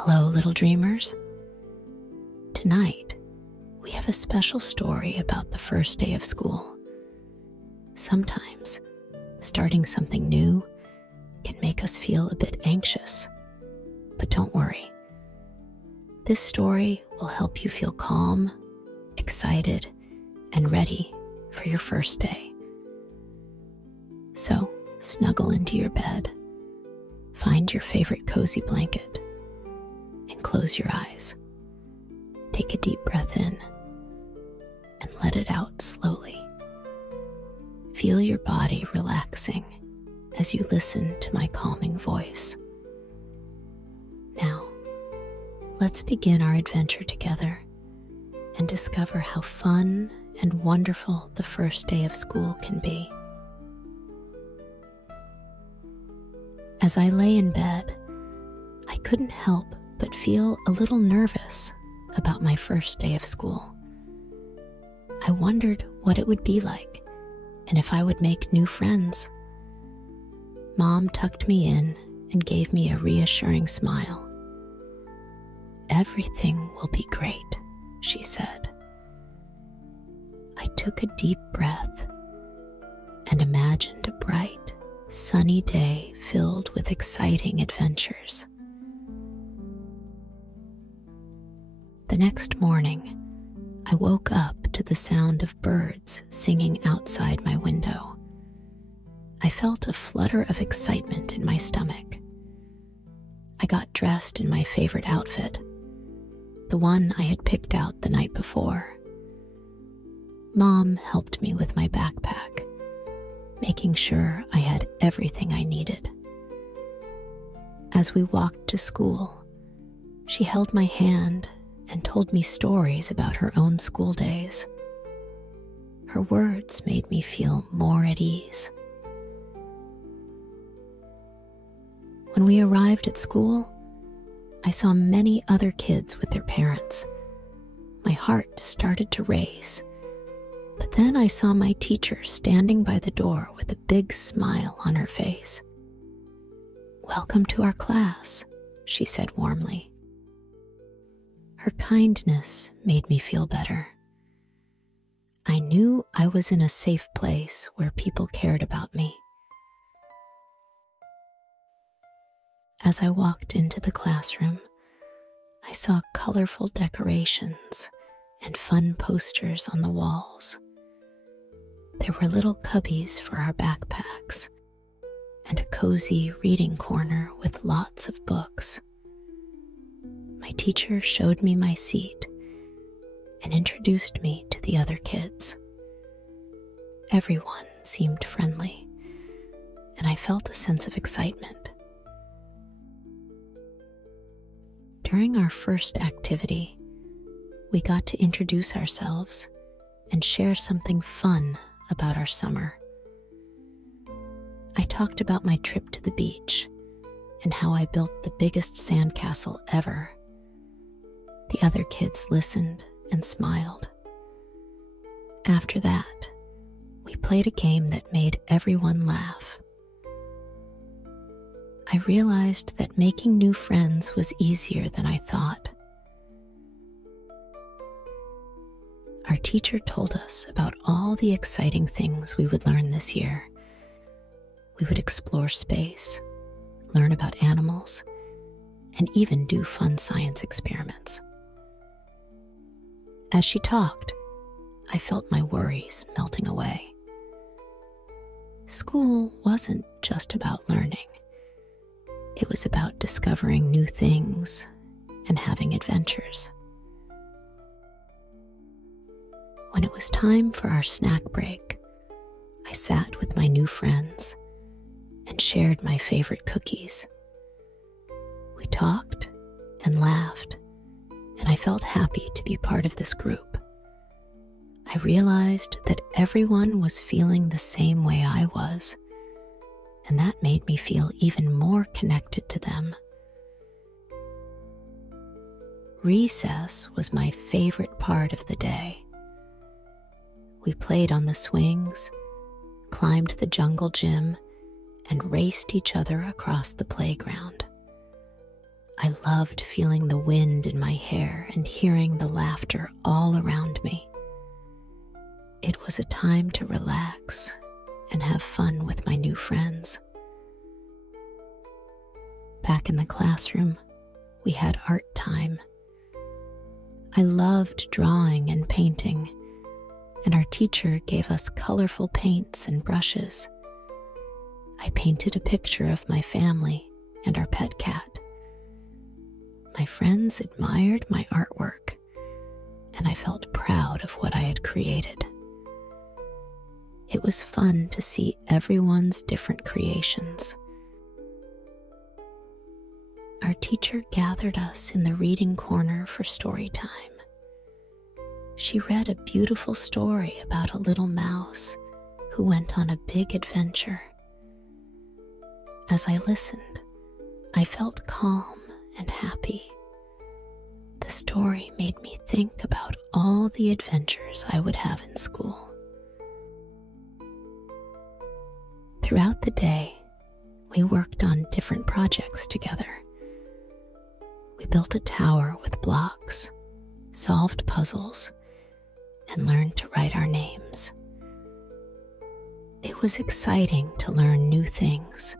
Hello, little dreamers. Tonight, we have a special story about the first day of school. Sometimes, starting something new can make us feel a bit anxious. But don't worry. This story will help you feel calm, excited, and ready for your first day. So, snuggle into your bed, find your favorite cozy blanket, and close your eyes. Take a deep breath in and let it out slowly. Feel your body relaxing as you listen to my calming voice. Now, let's begin our adventure together and discover how fun and wonderful the first day of school can be. As I lay in bed, I couldn't help but feel a little nervous about my first day of school. I wondered what it would be like and if I would make new friends. Mom tucked me in and gave me a reassuring smile. "Everything will be great," she said. I took a deep breath and imagined a bright, sunny day filled with exciting adventures. The next morning, I woke up to the sound of birds singing outside my window. I felt a flutter of excitement in my stomach. I got dressed in my favorite outfit, the one I had picked out the night before. Mom helped me with my backpack, making sure I had everything I needed. As we walked to school, she held my hand and told me stories about her own school days. Her words made me feel more at ease. When we arrived at school, I saw many other kids with their parents. My heart started to race, but then I saw my teacher standing by the door with a big smile on her face. "Welcome to our class," she said warmly. Her kindness made me feel better. I knew I was in a safe place where people cared about me. As I walked into the classroom, I saw colorful decorations and fun posters on the walls. There were little cubbies for our backpacks and a cozy reading corner with lots of books. My teacher showed me my seat and introduced me to the other kids. Everyone seemed friendly, and I felt a sense of excitement. During our first activity, we got to introduce ourselves and share something fun about our summer. I talked about my trip to the beach and how I built the biggest sandcastle ever. The other kids listened and smiled. After that, we played a game that made everyone laugh. I realized that making new friends was easier than I thought. Our teacher told us about all the exciting things we would learn this year. We would explore space, learn about animals, and even do fun science experiments. As she talked, I felt my worries melting away. School wasn't just about learning. It was about discovering new things and having adventures. When it was time for our snack break, I sat with my new friends and shared my favorite cookies. We talked and laughed, and I felt happy to be part of this group. I realized that everyone was feeling the same way I was, and that made me feel even more connected to them. Recess was my favorite part of the day. We played on the swings, climbed the jungle gym, and raced each other across the playground. I loved feeling the wind in my hair and hearing the laughter all around me. It was a time to relax and have fun with my new friends. Back in the classroom, we had art time. I loved drawing and painting, and our teacher gave us colorful paints and brushes. I painted a picture of my family and our pet cat. My friends admired my artwork, and I felt proud of what I had created. It was fun to see everyone's different creations. Our teacher gathered us in the reading corner for story time. She read a beautiful story about a little mouse who went on a big adventure. As I listened, I felt calm and happy. The story made me think about all the adventures I would have in school. Throughout the day, we worked on different projects together. We built a tower with blocks, solved puzzles, and learned to write our names. It was exciting to learn new things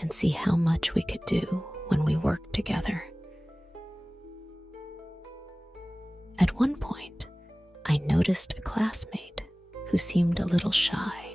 and see how much we could do when we worked together. At one point, I noticed a classmate who seemed a little shy.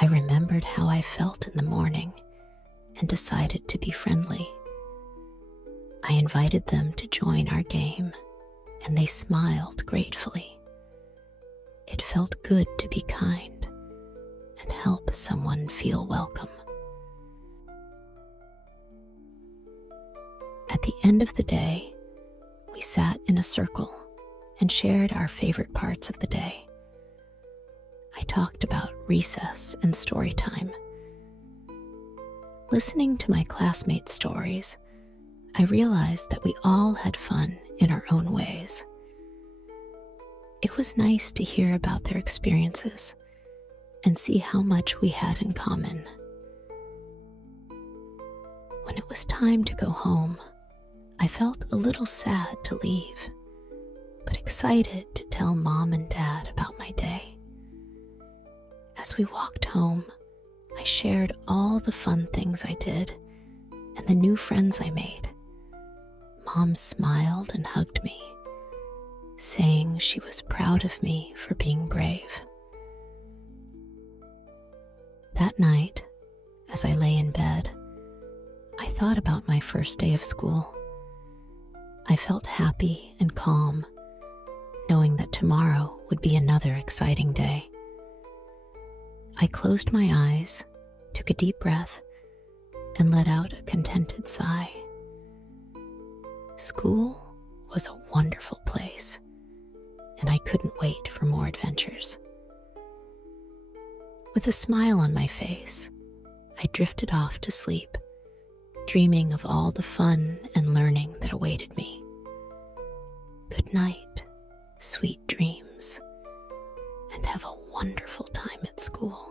I remembered how I felt in the morning and decided to be friendly. I invited them to join our game, and they smiled gratefully. It felt good to be kind and help someone feel welcome. At the end of the day, we sat in a circle and shared our favorite parts of the day. I talked about recess and story time. Listening to my classmates' stories, I realized that we all had fun in our own ways. It was nice to hear about their experiences and see how much we had in common. When it was time to go home, I felt a little sad to leave, but excited to tell Mom and Dad about my day. As we walked home, I shared all the fun things I did and the new friends I made. Mom smiled and hugged me, saying she was proud of me for being brave. That night, as I lay in bed, I thought about my first day of school. I felt happy and calm, knowing that tomorrow would be another exciting day. I closed my eyes, took a deep breath, and let out a contented sigh. School was a wonderful place, and I couldn't wait for more adventures. With a smile on my face, I drifted off to sleep, dreaming of all the fun and learning that awaited me. Good night, sweet dreams, and have a wonderful time at school.